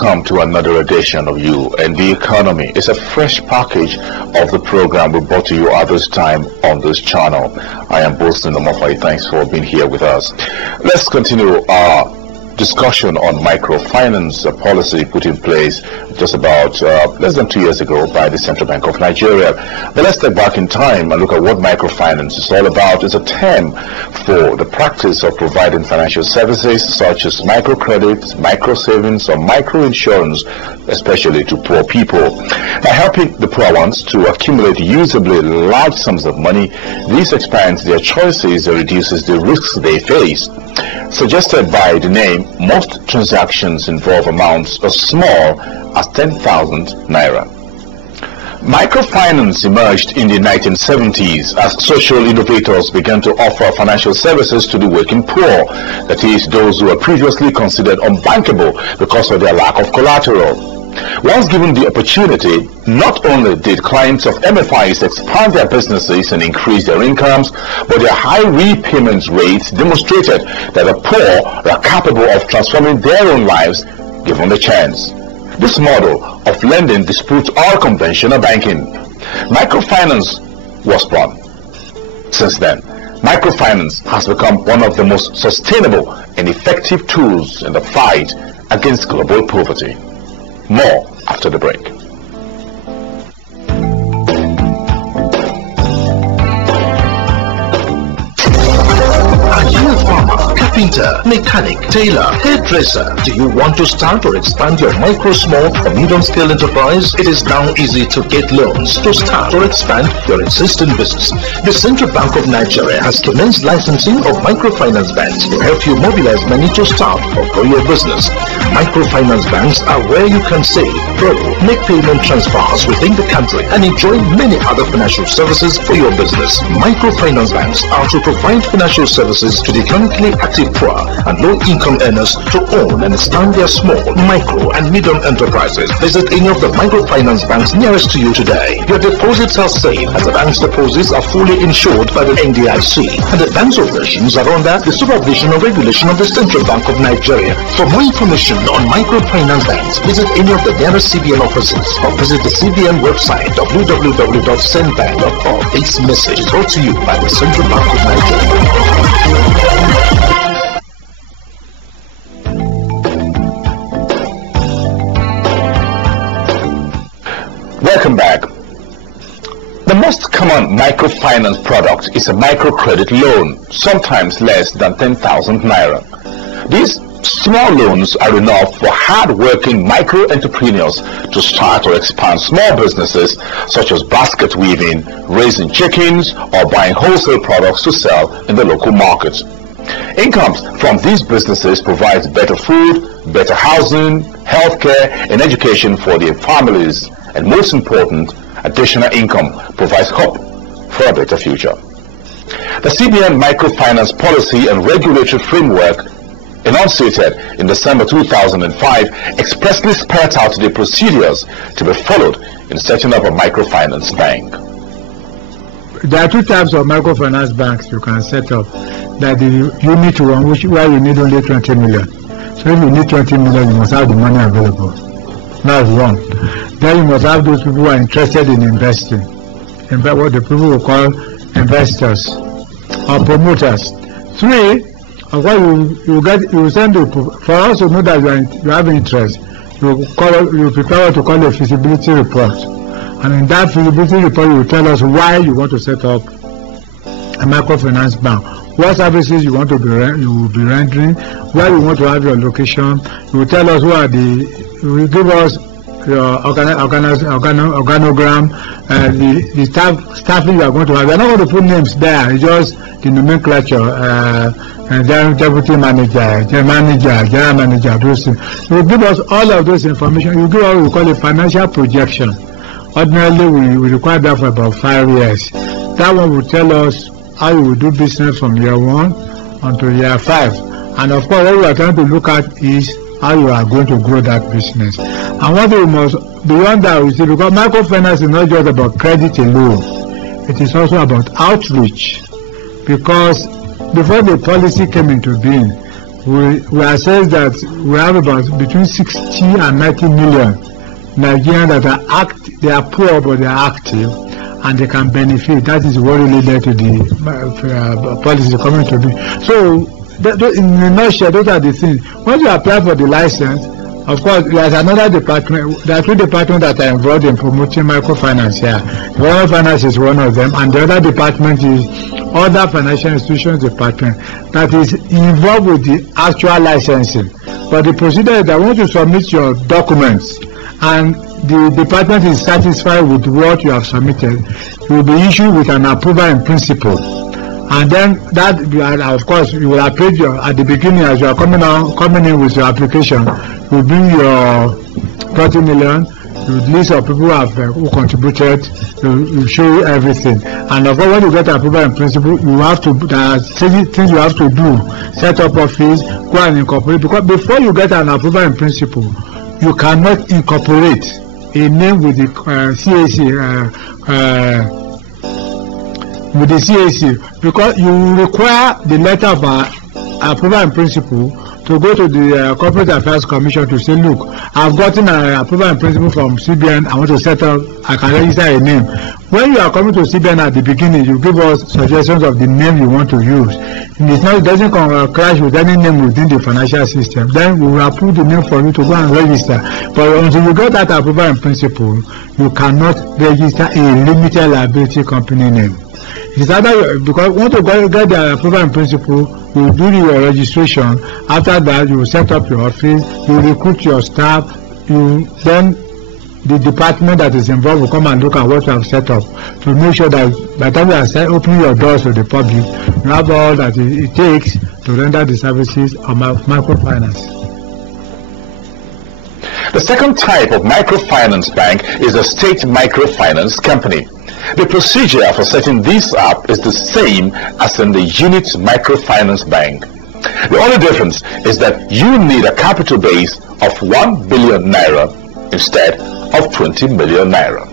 Welcome to another edition of You and the Economy. It's a fresh package of the program we brought to you at this time on this channel. I am Boston Omofai. Thanks for being here with us. Let's continue our discussion on microfinance policy put in place just about less than 2 years ago by the Central Bank of Nigeria. But let's step back in time and look at what microfinance is all about. It's a term for the practice of providing financial services such as microcredit, micro-savings, or micro-insurance, especially to poor people. By helping the poor ones to accumulate usably large sums of money, this expands their choices and reduces the risks they face. Suggested by the name, most transactions involve amounts as small as 10,000 naira. Microfinance emerged in the 1970s as social innovators began to offer financial services to the working poor, that is, those who were previously considered unbankable because of their lack of collateral. Once given the opportunity, not only did clients of MFIs expand their businesses and increase their incomes, but their high repayment rates demonstrated that the poor are capable of transforming their own lives given the chance. This model of lending disputes all conventional banking. Microfinance was born. Since then, microfinance has become one of the most sustainable and effective tools in the fight against global poverty. More after the break. Are you a farmer, carpenter, mechanic, tailor, hairdresser? Do you want to start or expand your micro, small, or medium-scale enterprise? It is now easy to get loans to start or expand your existing business. The Central Bank of Nigeria has commenced licensing of microfinance banks to help you mobilize money to start or grow your business. Microfinance banks are where you can save, borrow, make payment transfers within the country, and enjoy many other financial services for your business. Microfinance banks are to provide financial services to the economically active poor and low-income earners to own and expand their small, micro, and medium enterprises. Visit any of the microfinance banks nearest to you today. Your deposits are safe, as the bank's deposits are fully insured by the NDIC, and the bank's operations are under the supervision and regulation of the Central Bank of Nigeria. For more information on microfinance banks, visit any of the nearest CBN offices or visit the CBN website www.centbank.org. This message is brought to you by the Central Bank of Nigeria. Welcome back. The most common microfinance product is a microcredit loan, sometimes less than 10,000 naira. These small loans are enough for hard-working micro-entrepreneurs to start or expand small businesses such as basket weaving, raising chickens, or buying wholesale products to sell in the local market. Incomes from these businesses provides better food, better housing, healthcare, and education for their families. And most important, additional income provides hope for a better future. The CBN microfinance policy and regulatory framework enunciated in December 2005 expressly spelled out the procedures to be followed in setting up a microfinance bank. There are two types of microfinance banks you can set up. That the unit one, where you need only 20 million. So if you need 20 million, you must have the money available. That's one. Then you must have those people who are interested in investing. In fact, what the people will call investors or promoters. Three, of course, you send for us to know that you have interest. You prepare to call a feasibility report, and in that feasibility report, you will tell us why you want to set up a microfinance bank, what services you want to you will be rendering, where you want to have your location. You will tell us who are you will give us your organogram, the staffing you are going to have. You are not going to put names there. It's just the nomenclature. Deputy manager, general manager, those things. You will give us all of those information. You give us what we call a financial projection. Ordinarily, we require that for about 5 years. That one will tell us how you will do business from year 1 until year 5. And of course, what we are trying to look at is how you are going to grow that business. And what we must, beyond that, we see, because microfinance is not just about credit alone. It is also about outreach. Because before the policy came into being, we assess that we have about between 60 and 90 million Nigerians that they are poor but they are active and they can benefit. That is what really led to the policy coming to be. So in a nutshell, those are the things. Once you apply for the license, of course, there's another department. There are 2 departments that are involved in promoting microfinance here. Rural finance is one of them, and the other department is other financial institutions department that is involved with the actual licensing. But the procedure is that once you submit your documents and the department is satisfied with what you have submitted, you will be issued with an approval in principle. And then that, of course, you will appraise at the beginning as you are coming in with your application. You bring your 30 million, you list of people who contributed, you show everything. And of course, when you get approval in principle, you have to, there are things you have to do, set up office, go and incorporate. Because before you get an approval in principle, you cannot incorporate a name with the CAC, because you require the letter of approval in principle to go to the Corporate Affairs Commission to say, look, I've gotten an approval in principle from CBN, I want to set up, I can register a name. When you are coming to CBN at the beginning, you give us suggestions of the name you want to use. It doesn't clash with any name within the financial system. Then we will approve the name for you to go and register. But until you get that approval in principle, you cannot register a limited liability company name. It's either because once you get the approval in principle, you do your registration. After that, you set up your office, you recruit your staff, then the department that is involved will come and look at what you have set up to make sure that by the time you are opening your doors to the public, you have all that it takes to render the services of microfinance. The second type of microfinance bank is a state microfinance company. The procedure for setting this up is the same as in the unit microfinance bank. The only difference is that you need a capital base of 1 billion naira instead of 20 million naira.